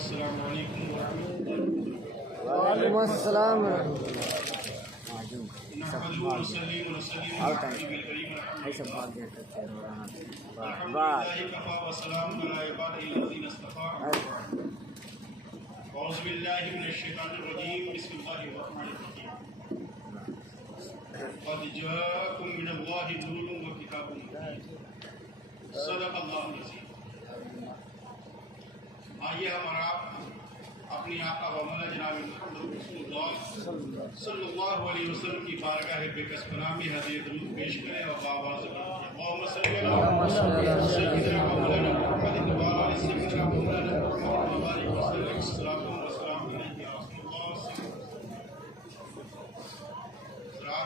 والسلام علیکم ورحمۃ اللہ وعلیکم السلام نحمده ونصلي ونسلم على حبيبه الكريم الحمد لله كفى وسلام على عباده الذين اصطفى أعوذ بالله من الشيطان الرجيم بسم الله الرحمن الرحيم قد جاءكم من الله نور وكتاب مبين صدق الله العظيم. آئیے ہمارا اپنی آقا و مولا جناب محمد رسول اللہ صلی اللہ علیہ وسلم کی بارگاہ بکس پنامی ہدیہ درود پیش کریں اور آواز اللہم صلی اللہ سیدنا مولانا محمد وعلى آل سیدنا مولانا محمد وبارک وسلم السلام والسلام علیہ یا رسول اللہ.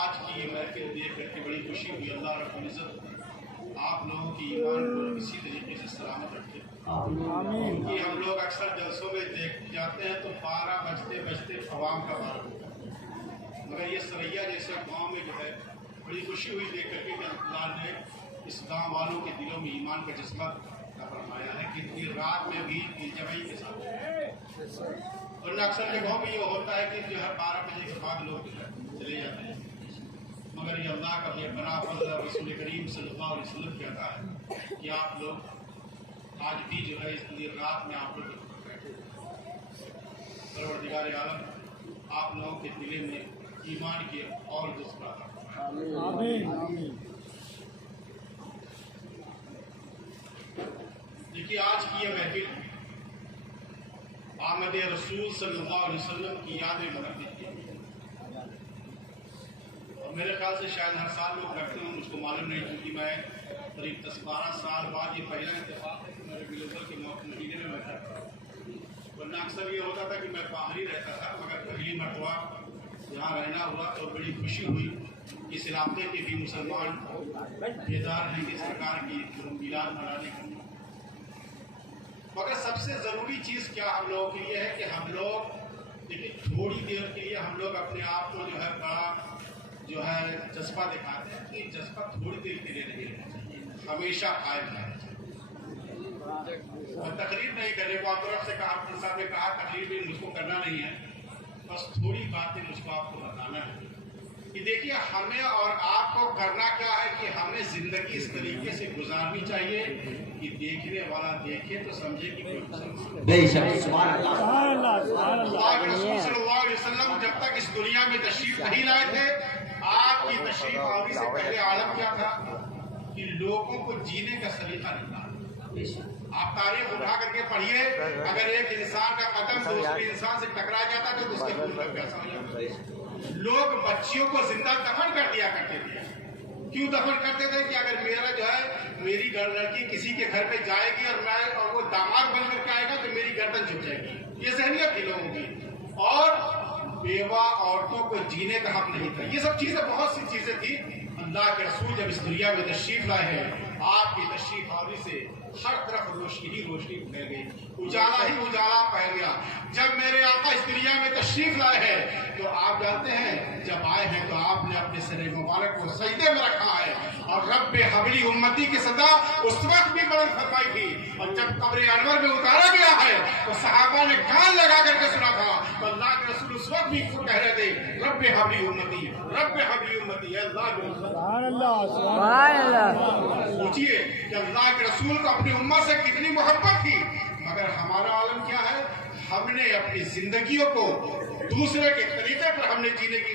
آج کی یہ محفل دیکھ کر کے بڑی خوشی ہوئی. اللہ رب العزت آپ لوگوں کی ایمان کو اسی طریقے سے سلامت رکھے. یہ ہم لوگ اکثر جلسوں میں دیکھ جاتے ہیں تو 12 بجتے بجتے عوام کا بار ہوتا ہے، مگر یہ سریا جیسے گاؤں میں جو ہے بڑی خوشی ہوئی دیکھ کر کے کہ اللہ نے اس گاؤں والوں کے دلوں میں ایمان کا جذبہ فرمایا ہے کہ اتنی رات میں بھی جمعی کے ساتھ. ورنہ اکثر جگہوں میں یہ ہوتا ہے کہ جو ہے 12 بجے کے بعد لوگ جو ہے چلے جاتے ہیں، مگر یہ اللہ کا بے پناہ فضل رسول کریم صلی اللہ علیہ وسلم کہتا ہے کہ آپ لوگ آج بھی جو ہے اس لیے رات میں آپ لوگ بیٹھے. پروردگار عالم آپ لوگوں کے دل میں ایمان کی اور جذبہ عطا فرمائے. دیکھیے آج کی یہ محفل آمد رسول صلی اللہ علیہ وسلم کی یاد میں منعقد کی گئی. میرے خیال سے شاید ہر سال لوگ کرتے ہوں، مجھ کو معلوم نہیں کیونکہ میں قریب 10-12 سال بعد یہ پہلا اتفاق ہے کہ میرے گلوبل کے مہینے میں کرتا ہوں. ورنہ اکثر یہ ہوتا تھا کہ میں باہر ہی رہتا تھا، مگر پہلی مرتبہ یہاں رہنا ہوا تو بڑی خوشی ہوئی. اس علاقے کے بھی مسلمان بیدار ہیں کہ سرکار کی میلاد منانے کی. مگر سب سے ضروری چیز کیا ہم لوگوں کے لیے ہے کہ ہم لوگ دیکھیے تھوڑی دیر کے لیے ہم لوگ اپنے آپ کو جو ہے بڑا جو ہے جذبہ دکھاتے ہیں کہ جذبہ تھوڑی دیر کے لیے نہیں رہنا چاہیے، ہمیشہ قائم رہنا چاہیے. اور تقریر نہیں کرنے کو آپ طرف سے کہا، آپ صاحب نے کہا تقریر بھی مجھ کو کرنا نہیں ہے، بس تھوڑی باتیں مجھ کو آپ کو بتانا ہے کہ دیکھیے ہمیں اور آپ کو کرنا کیا ہے کہ ہمیں زندگی اس طریقے سے گزارنی چاہیے کہ دیکھنے والا دیکھے تو سمجھے کہ کوئی بے شک. سبحان اللہ. اللہ کے رسول صلی اللہ علیہ وسلم جب تک اس دنیا میں تشریف نہیں لائے تھے، آپ کی تشریف آوری سے پہلے عالم کیا تھا کہ لوگوں کو جینے کا سلیقہ نہیں تھا. آپ تاریخ اٹھا کر کے پڑھیے، اگر ایک انسان کا قدم دوسرے انسان سے ٹکرا جاتا تو اس کے خون میں پیاسا ہو جاتا. لوگ بچیوں کو زندہ دفن کر دیا کرتے تھے. کیوں دفن کرتے تھے کہ اگر میرا جو ہے میری لڑکی کسی کے گھر پہ جائے گی اور وہ داماد بن کر کے آئے گا تو میری گردن جھک جائے گی. یہ ذہنیت تھی لوگوں کی. اور بیوہ عورتوں کو جینے کا حق نہیں تھا. یہ سب چیزیں بہت سی چیزیں تھی. اللہ کے رسول جب اس دنیا میں تشریف لائے ہیں، آپ کی تشریف آوری سے ہر طرف روشنی ہی روشنی پھیل گئی، اجالا ہی اجالا پھیل گیا. جب میرے آقا اس دنیا میں تشریف لائے ہیں تو آپ جانتے ہیں جب آئے ہیں تو آپ نے اپنے سر مبارک کو سجدے میں رکھا ہے اور رب حبلی امتی کی صدا اس وقت بھی بلند فرمائی تھی. اور جب قبر انور میں اتارا گیا ہے تو صحابہ نے کان لگا کر کے سنا تھا تو اللہ کے رسول اس وقت بھی کہہ رہے تھے رب حبلی امتی، رب حبلی امتی. اللہ سوچیے کہ اللہ کے رسول کو اپنی امت سے کتنی محبت تھی. مگر ہمارا عالم کیا ہے، ہم نے اپنی زندگیوں کو دوسرے کے طریقے پر ہم نے جینے کی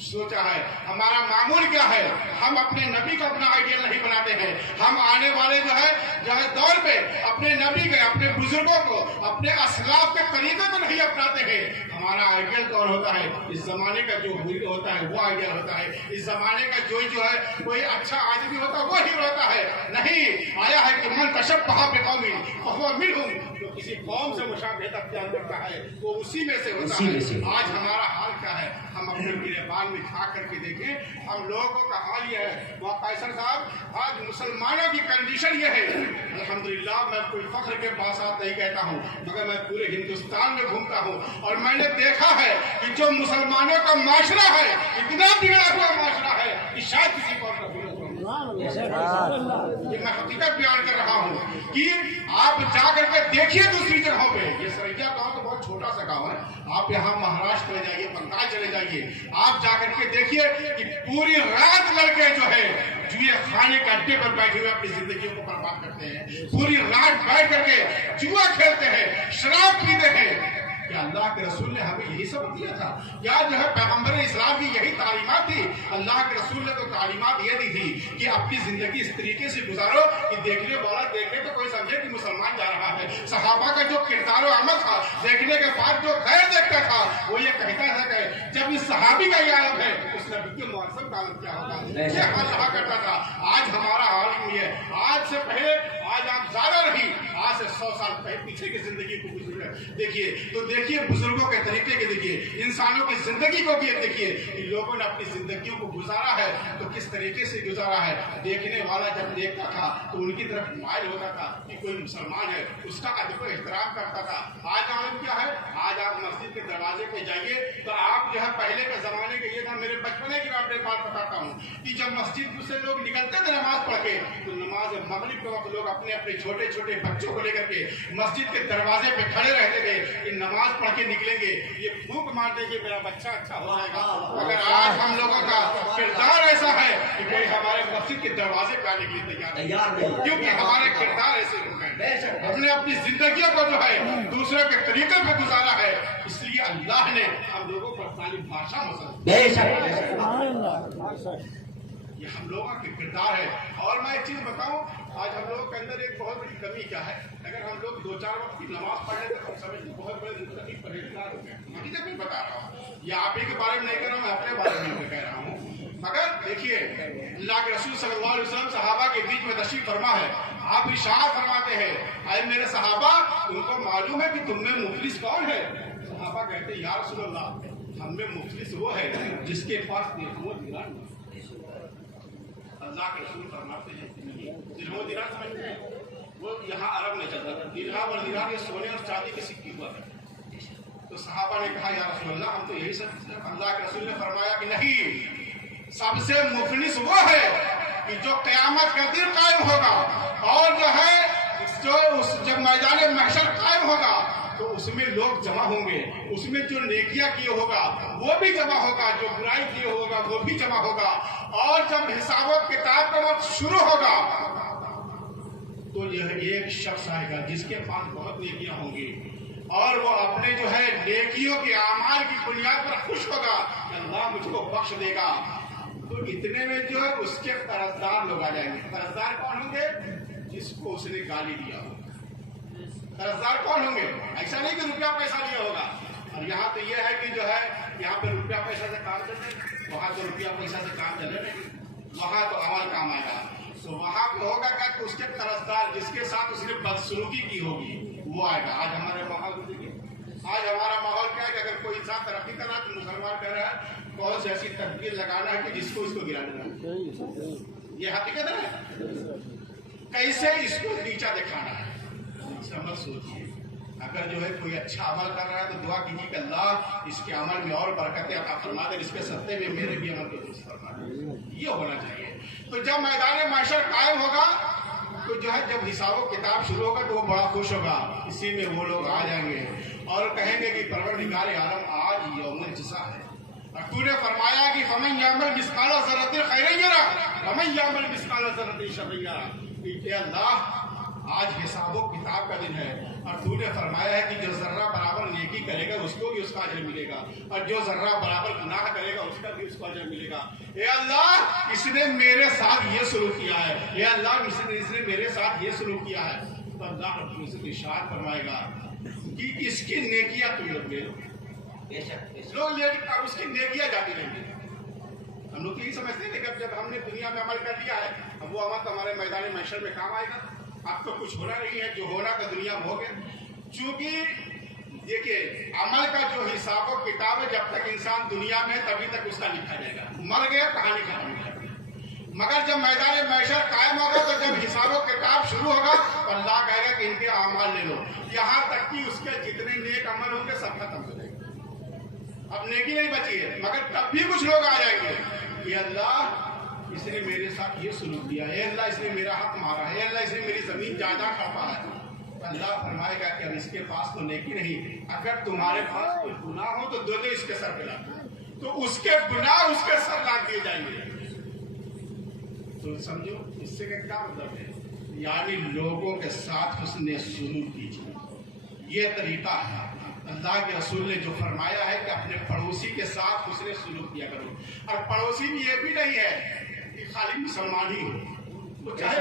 سوچا ہے. ہمارا معمول کیا ہے، ہم اپنے نبی کو اپنا آئیڈیل نہیں بناتے ہیں. ہم آنے والے جو ہے دور پہ اپنے نبی کے، اپنے بزرگوں کو، اپنے اسلاف کے طریقے کو نہیں اپناتے ہیں. ہمارا آئیڈیل کون ہوتا ہے؟ اس زمانے کا جو ہوتا ہے وہ آئیڈیل ہوتا ہے. اس زمانے کا جو ہے کوئی اچھا آدمی ہوتا ہے وہ ہیرو ہوتا ہے. نہیں، آیا ہے کہ من تشبہ بقوم فہو منہم، جو کسی قوم سے مشابہت اختیار کرتا ہے وہ اسی میں سے ہوتا ہے. آج ہمارا حال کیا ہے، ہم اپنے گریبان میں جھا کر کے دیکھیں. ہم لوگوں کا حال یہ ہے. وہ قیصر صاحب، آج مسلمانوں کی کنڈیشن یہ ہے. الحمدللہ میں کوئی فخر کے باسات نہیں کہتا ہوں، مگر میں پورے ہندوستان میں گھومتا ہوں اور میں نے دیکھا ہے کہ جو مسلمانوں کا معاشرہ ہے اتنا بگڑا ہوا معاشرہ ہے کہ شاید کسی کو یہ میں حقیقت بیان کر رہا ہوں کہ आप जाकर के देखिए दूसरी जगहों पे। ये सरैया गांव तो बहुत छोटा सा गांव है, आप यहाँ महाराष्ट्र चले जाइए, बंगाल चले जाइए, आप जाकर के देखिए कि पूरी रात लड़के जो है जुए खाने के अड्डे पर बैठे हुए अपनी जिंदगी को बर्बाद करते हैं, पूरी रात बैठ करके जुआ खेलते हैं, शराब पीते हैं। क्या अल्लाह के रसूल ने हमें यही सबक दिया था? क्या जो है पैगंबर इस्लाम की यही तालीमात थी? अल्लाह के रसूल ने तो तालीमात ये दी थी कि अपनी जिंदगी इस तरीके से गुजारो कि देखने वाला देखे तो कोई समझे कि मुसलमान जा रहा है। सहाबा का जो किरदार और अमल था, देखने के बाद जो गैर देखता था वो ये कहता था कि जब इस सहाबी का ये आलम है उस नबी के मौसम का आलम क्या होगा? ये हाल रहा करता था। आज हमारा हाल ये है, आज से पहले, आज आप ज्यादा नहीं, आज से 100 साल पहले पीछे की जिंदगी को देखिए, तो देखिए बुजुर्गों के तरीके के, देखिए इंसानों की जिंदगी को भी देखिए, इन लोगों ने अपनी जिंदगियों को गुजारा है तो किस तरीके से गुजारा है। देखने वाला जब देखता था तो उनकी तरफ माइल होता था कि कोई मुसलमान है, उसका अदब एहतराम करता था। आज आलम क्या है? आज आप मस्जिद के दरवाजे पे जाइए तो आप जो है पहले के जमाने के, ये था मेरे बचपने की अपने बात बताता हूँ कि जब मस्जिद से लोग निकलते थे नमाज पढ़ के, तो नमाज मगरिब के वक्त लोग अपने अपने छोटे छोटे बच्चों को लेकर के मस्जिद के दरवाजे पे खड़े रहते थे कि नमाज पढ़ के निकलेंगे, ये फूंक मार देंगे मेरा बच्चा अच्छा हो जाएगा। अगर आज हम लोगों का किरदार ऐसा है कि कोई हमारे मस्जिद के दरवाजे पे आने के लिए तैयार नहीं, क्योंकि हमारे किरदार ऐसे हो गए, हमने अपनी जिंदगियों को जो है दूसरे के तरीके पे गुजारा है, इसलिए अल्लाह ने हम लोगों को अपनी भाषा ये हम लोगों के किरदार है। और मैं एक चीज बताऊं, आज हम लोगों के अंदर एक बहुत बड़ी कमी क्या है, अगर हम लोग 2-4 वक्त की नमाज पढ़ लेते तो समझ बहुत बड़े मुस्तकी परहेजगार हो गए। हकीकत में बता रहा हूँ, ये आप ही के बारे में नहीं कर रहा हूँ, मैं अपने बारे में कह रहा हूँ। मगर देखिए अल्लाह के रसूल सल्लल्लाहु अलैहि वसल्लम सहाबा के बीच में तशरीफ फरमा है, आप इरशाद फरमाते हैं, अरे मेरे सहाबा उनको मालूम है कि तुम में मुफलिस कौन है? सहाबा कहते हैं या रसूल अल्लाह, हम में मुफलिस वो है जिसके पास दिरहम अल्लाह के रसूल फरमाते हैं दिरहम समझते हैं, वो यहाँ अरब में चलता था। दिरहम और दिरहम ये सोने और चांदी के सिक्के हुआ करते। तो सहाबा ने कहा या रसूल अल्लाह हम तो यही सब। अल्लाह के रसूल ने फरमाया कि नहीं, सबसे मुफलिस वो है कि जो क़यामत का दिन कायम होगा और जो है जब मैदान महशर कायम होगा तो उसमें लोग जमा होंगे, उसमें जो नेकियां किए होगा वो भी जमा होगा, जो बुराई किए होगा वो भी जमा होगा, और जब हिसाब किताब का वक्त शुरू होगा तो यह एक शख्स आएगा जिसके पास बहुत नेकियां होंगी और वो अपने जो है नेकियों के आमाल की बुनियाद पर खुश होगा कि अल्लाह मुझको बख्श देगा। तो इतने में जो है उसके कर्जदार लोग आ जाएंगे। कर्जदार कौन होंगे? जिसको उसने गाली दिया होगा। कर्जदार कौन होंगे? ऐसा नहीं कि रुपया पैसा लिया होगा। और यहाँ तो ये है कि जो है यहाँ पे रुपया पैसा से काम चले, वहाँ तो रुपया पैसा से काम चले नहीं, वहाँ तो अमल काम आएगा। तो वहाँ पे होगा क्या कि उसके कर्जदार जिसके साथ उसने बदसलूकी की होगी वो आएगा। आज हमारे माहौल को देखिए, आज हमारा माहौल क्या है कि अगर कोई इंसान तरक्की कर रहा है तो मुसलमान कह रहा है कौन सी ऐसी तदबीर लगाना है कि जिसको इसको गिरा देना। ये हकीकत है, कैसे इसको नीचा दिखाना है, समझ सोचिए। अगर जो है कोई अच्छा अमल कर रहा है तो दुआ कीजिए कि अल्लाह इसके अमल में और बरकतें अता फरमा दे, इसके सत्ते में मेरे भी अमल को दुरुस्त फरमा दे। ये होना चाहिए। तो जब मैदान महशर कायम होगा तो जो है जब हिसाब किताब शुरू होगा तो वो बड़ा खुश होगा, इसी में वो लोग आ जाएंगे और कहेंगे कि परवरदिगार आलम आज यौमुल जज़ा है और तूने फरमाया कि फमन यामल मिस्काल ज़र्रतिन खैरन यरा वमन यामल मिस्काल ज़र्रतिन शर्रन यरा। अल्लाह आज हिसाबो किताब का दिन है और तूने फरमाया है कि जो जर्रा बराबर नेकी करेगा उसको भी उसका अजर मिलेगा और जो जर्रा बराबर गुनाह करेगा उसका भी उसको अजर मिलेगा। ए अल्लाह इसने मेरे साथ ये शुरू किया है, ए अल्लाह इसने मेरे साथ ये शुरू किया है। तो अल्लाह रब्बुल इज्जत इरशाद फरमाएगा कि इसकी नेकियां तुम लोग ले लो, लोग ले उसकी नेकियां जाती रहेंगी। हम लोग यही समझते हैं कि जब हमने दुनिया में अमल कर लिया है अब वो अमल तो हमारे मैदान महशर में काम आएगा। अब तो कुछ होना नहीं है, जो होना का दुनिया में हो गया। चूंकि देखिए अमल का जो हिसाब किताब है जब तक इंसान दुनिया में तभी तक उसका लिखा जाएगा, मर गया कहानी खत्म हो जाएगी। मगर जब मैदान महशर कायम होगा तो जब हिसाब किताब शुरू होगा तो अल्लाह कहेगा कि इनके अमाल ले लो, यहाँ तक कि उसके जितने नेक अमल होंगे सब खत्म हो जाएंगे। अब नेकी नहीं बची है मगर तब भी कुछ लोग आ जाएंगे कि अल्लाह इसने मेरे साथ ये सुलूक किया है, अल्लाह इसने मेरा हक मारा है, अल्लाह इसने मेरी जमीन जायदाद हड़पा है। अल्लाह फरमाएगा कि अब इसके पास तो नेकी नहीं, अगर तुम्हारे पास कोई गुनाह हो तो दो इसके सर पे ला दो, तो उसके गुनाह उसके सर ला दिए जाएंगे। तो समझो इससे क्या मतलब है, यानी लोगों के साथ उसने सुलूक कीजिए, ये तरीका है। अल्लाह के रसूल ने जो फरमाया है कि अपने पड़ोसी के साथ उसने सुलूक किया करो, और पड़ोसी भी ये भी नहीं है कि खाली मुसलमान ही हो, तो चाहे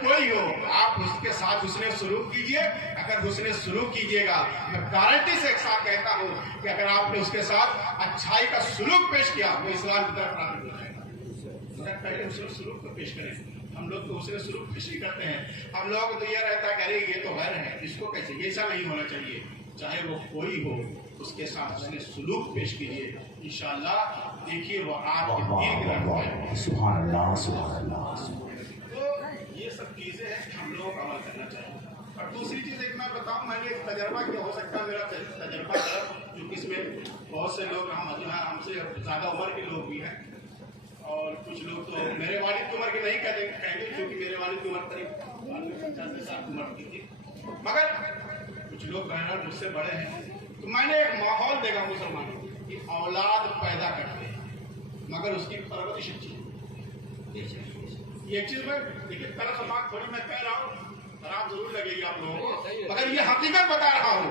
कोई हो, आप उसके साथ उसने सुलूक कीजिए। अगर उसने सुलूक कीजिएगा, मैं गारंटी से एक साथ कहता हूँ कि अगर आपने उसके साथ अच्छाई का सुलूक पेश किया वो इस्लाम की तरफ राग़िब हो जाएगा। मगर पहले उसने सुलूक को पेश करें। हम लोग तो उसने सुलूक पेश ही करते हैं। हम लोग तो ये रहता है कि अरे ये तो गैर है, इसको कैसे, ये ऐसा नहीं होना चाहिए। चाहे वो कोई हो, उसके साथ उसने सुलूक पेश कीजिए, इंशाअल्लाह देखिए वो आपके सुभान अल्लाह, सुभान अल्लाह। ये सब चीजें हैं कि हम लोग अमल करना चाहिए। और दूसरी चीज एक मैं बताऊं, मैंने एक तजर्बा किया, हो सकता है मेरा तजर्बा क्योंकि इसमें बहुत से लोग हमसे ज्यादा उम्र के लोग भी हैं, और कुछ लोग तो मेरे वालिद की उम्र के नहीं कहेंगे क्योंकि मेरे वालिद की उम्र करीब 50 उम्र की थी, मगर कुछ लोग बहन मुझसे बड़े हैं। तो मैंने एक माहौल देखा मुसलमानों की औलाद पैदा करते हैं मगर उसकी परवरिश अच्छी है। ये चीज में देखिए तरफ बात थोड़ी मैं कह रहा हूँ, खराब जरूर लगेगी आप लोगों को, मगर ये हकीकत बता रहा हूँ।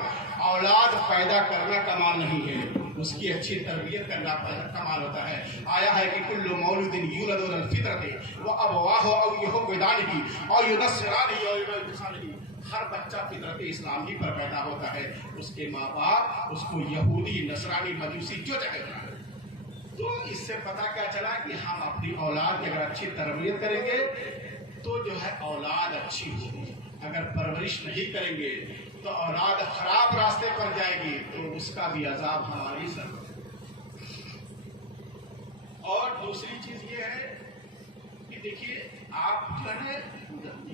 औलाद पैदा करना कमाल नहीं है, उसकी अच्छी तरबियत करना कमाल होता है। आया है कि कुल्लु मौलूदिन यूलदु अलल फितरति व अबवाहु औ युहविदानिही औ युनस्सिरानिही औ युमज्जिसानिही। हर बच्चा फितरत इस्लाम ही पर पैदा होता है, उसके माँ बाप उसको यहूदी, नसरानी, मजूसी जो जगह। तो इससे पता क्या चला कि हम अपनी औलाद की अगर अच्छी तरबियत करेंगे तो जो है औलाद अच्छी होगी। अगर परवरिश नहीं करेंगे तो औलाद खराब रास्ते पर जाएगी, तो उसका भी अजाब हमारी सर। और दूसरी चीज ये है कि देखिए आप जो है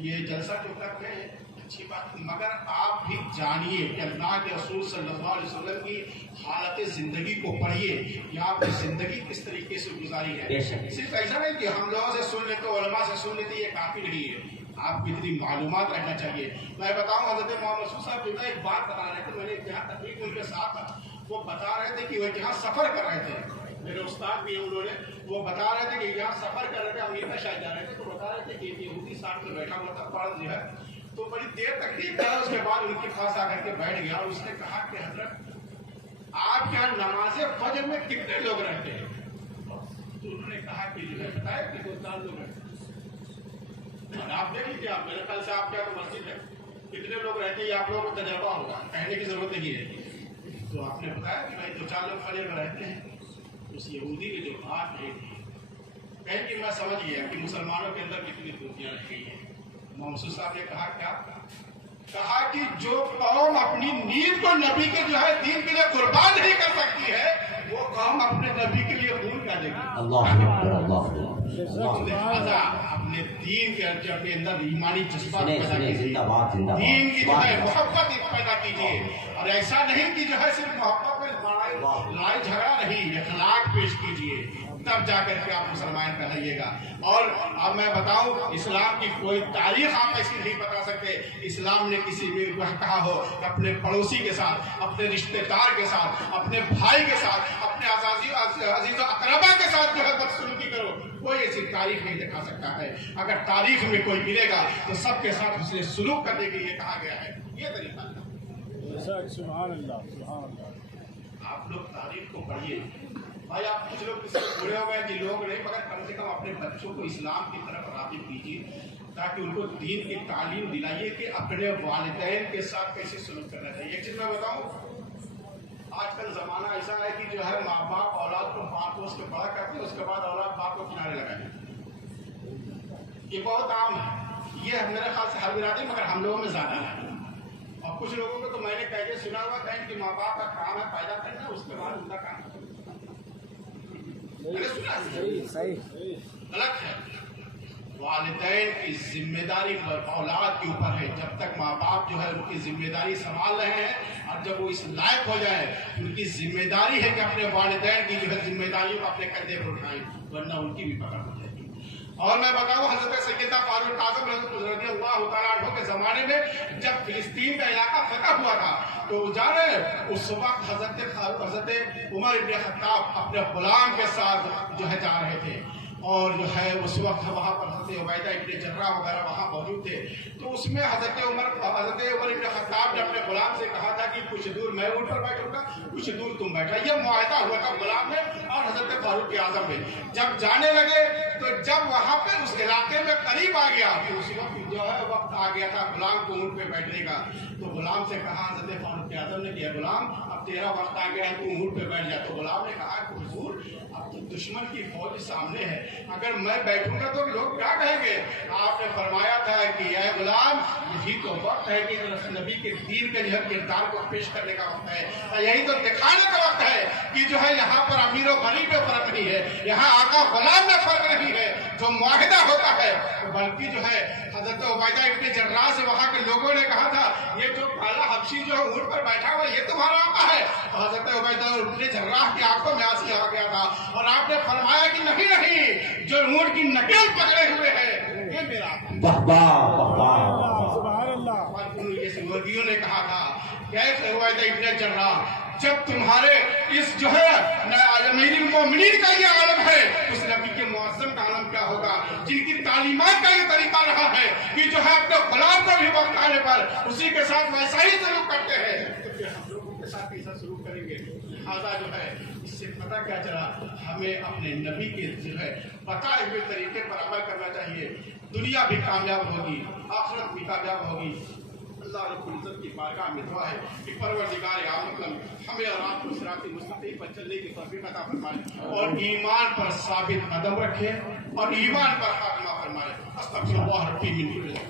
ये जलसा जो कर रहे हैं अच्छी बात, मगर आप भी जानिए कि अल्लाह के रसूल सल्लल्लाहु अलैहि वसल्लम की हालत जिंदगी को पढ़िए कि आपने जिंदगी किस तरीके से गुजारी है। सिर्फ ऐसा नहीं कि हम लोगों से सुन लेते, उलमा से सुन लेते, ये काफी नहीं है, आपको इतनी मालूमात रहना चाहिए। मैं बताऊं, हज़रत मोहम्मद रसूल साहब जो एक बात बता रहे थे, मैंने जहाँ तकलीफ उनके साथ था, वो बता रहे थे कि वो जहाँ सफर कर रहे थे, मेरे उस्ताद भी उन्होंने वो बता रहे थे कि यहाँ सफर कर रहे थे, अमेरिका शायद जा रहे थे, तो बता रहे थे कि यहूदी साथ में बैठा हुआ था, फर्ज जो है, तो बड़ी देर तकलीफ करा, उसके बाद उनके पास आकर के बैठ गया और उसने कहा कि हजरत आप यहाँ नमाज़े फजर में कितने लोग रहते हैं? तो उन्होंने कहा कि जो है बताया कि 2-4 लोग रहते हैं। और आप देख लीजिए, आप मेरे ख्याल से आपके यहाँ तो मस्जिद है, कितने लोग रहते हैं आप लोगों को तजर्बा होगा, कहने की जरूरत नहीं है। तो आपने बताया कि भाई 2-4 लोग फजर में रहते हैं। उस यहूदी की जो बात है, कहें कि मैं समझ गया कि मुसलमानों के अंदर कितनी त्रुटियां रह गई हैं। मोहम्मद साहब ने कहा क्या? कहा कि जो कौम अपनी नींद को नबी के जो है दीन के लिए कुर्बान नहीं कर सकती है, वो कौम अपने नबी के लिए खून कर देगी। अपने दीन के अपने अंदर ईमानी जज्बा पैदा कीजिए, दीन की जो है मोहब्बत पैदा कीजिए, और ऐसा नहीं कि जो है सिर्फ मोहब्बत में लड़ाई झगड़ा नहीं, अखलाक पेश कीजिए, तब जाकर के आप मुसलमान कहलाइएगा। और अब मैं बताऊं, इस्लाम की कोई तारीख आप ऐसी नहीं बता सकते। इस्लाम ने किसी भी कहा हो कि अपने पड़ोसी के साथ, अपने रिश्तेदार के साथ, अपने भाई के साथ, अपने अजीज अकरबा के साथ जो है बदसलूकी करो, कोई ऐसी तारीख नहीं दिखा सकता है। अगर तारीख में कोई मिलेगा तो सबके साथ उसने सुलूक करने के लिए कहा गया है, ये तरीका। सुभान अल्लाह, सुभान अल्लाह। आप लोग तारीख को पढ़िए भाई। आप कुछ लोग किसी बुरे हो गए कि लोग नहीं, मगर कम से कम अपने बच्चों को इस्लाम की तरफ राग़िब कीजिए, ताकि उनको दीन की तालीम दिलाइए कि अपने वालिदैन के साथ कैसे सलूक करना चाहिए। एक चीज मैं बताऊं, आजकल जमाना ऐसा है कि जो है माँ बाप औलाद को बाप को उसके बड़ा करते हैं, उसके बाद औलाद बाप को किनारे लगाए। ये बहुत आम है, ये मेरे ख्याल से हर बिरादरी, मगर हम लोगों में ज्यादा है। और कुछ लोगों को तो मैंने कहते सुना हुआ कहें कि माँ बाप का काम है पैदा करना, उसके बाद उनका काम सही गलत है। वालिदैन की जिम्मेदारी औलाद के ऊपर है। जब तक माँ बाप जो है उनकी जिम्मेदारी संभाल रहे हैं, और जब वो इस लायक हो जाए, उनकी जिम्मेदारी है कि अपने वालिदैन की जो है जिम्मेदारियों को अपने कंधे पर उठाएं, वरना उनकी भी पकड़ हो जाएगी। اور میں بتاؤں حضرت سیدنا فاروق اعظم رضی اللہ تعالیٰ عنہ کے زمانے میں جب فلسطین کا علاقہ فتح ہوا تھا تو جانے اس وقت حضرت عمر ابن خطاب اپنے غلام کے ساتھ جو ہے جا رہے تھے، اور جو ہے اس وقت وہاں پر حضرت عبیدہ ابن جراح وغیرہ وہاں موجود تھے. تو اس میں حضرت عمر ابن خطاب نے اپنے غلام سے کہا تھا کہ کچھ دور میں اونٹ پر بیٹھوں گا، کچھ دور تم بیٹھا. یہ معاہدہ ہوا تھا غلام میں اور حضرت فاروق اعظم میں. جب جانے لگے تو جب وہاں پہ اس علاقے میں قریب آ گیا تو اس وقت جو ہے وقت آ گیا تھا غلام کو اونٹ پہ بیٹھنے کا. تو غلام سے کہا حضرت فاروق اعظم نے کہ غلام اب تیرا وقت آ گیا ہے، تو اونٹ پہ بیٹھ جا. تو غلام نے کہا کہ حضور اب تو دشمن کی فوج سامنے ہے، اگر میں بیٹھوں گا تو لوگ کیا کہیں گے؟ آپ نے فرمایا تھا کہ اے غلام یہی تو وقت ہے کہ نبی کے دین کے جو ہے کردار کو پیش کرنے کا وقت ہے، یہی تو دکھانے کا وقت ہے کہ جو ہے یہاں پر امیر و غریب میں فرق نہیں ہے، یہاں آقا غلام میں فرق نہیں ہے. جو معاہدہ ہوتا ہے بلکہ جو ہے حضرت عبیدہ ابن جراح سے وہاں کے لوگوں نے کہا تھا یہ جو کالا حبشی جو ہے اونٹ پر بیٹھا ہوا یہ تمہارا آقا ہے. تو حضرت عبیدہ ابن جراح کی آنکھوں میں آنسو آ گیا تھا اور آپ نے فرمایا کہ نہیں، جو اونٹ کی نکل پکڑے ہوئے ہے یہ میرا سبحان اللہ. مرغیوں نے کہا تھا کہ عبیدہ ابن جراح جب تمہارے اس جو ہے امیر المومنین کا یہ عالم ہے، اس نبی کے معظم کا عالم کیا ہوگا جن کی تعلیمات کا یہ طریقہ رہا ہے کہ جو ہے اپنے غلام کو بھی وقت آنے پر اسی کے ساتھ ویسا ہی سلوک کرتے ہیں، تو پھر ہم لوگوں کے ساتھ ایسا سلوک کریں گے. لہٰذا جو ہے اس سے پتہ کیا چلا، ہمیں اپنے نبی کے جو ہے بتائے ہوئے طریقے پر عمل کرنا چاہیے. دنیا بھی کامیاب ہوگی، آخرت بھی کامیاب ہوگی. اللہ رب العزت کی بارگاہ میں دعا ہے کہ پروردگار عالم ہمیں اور آپ کو صراط مستقیم پر چلنے کی توفیق عطا فرمائے اور ایمان پر ثابت قدم رکھے اور ایمان پر خاتمہ فرمائے. استغفر اللہ ربی من کل ذنب.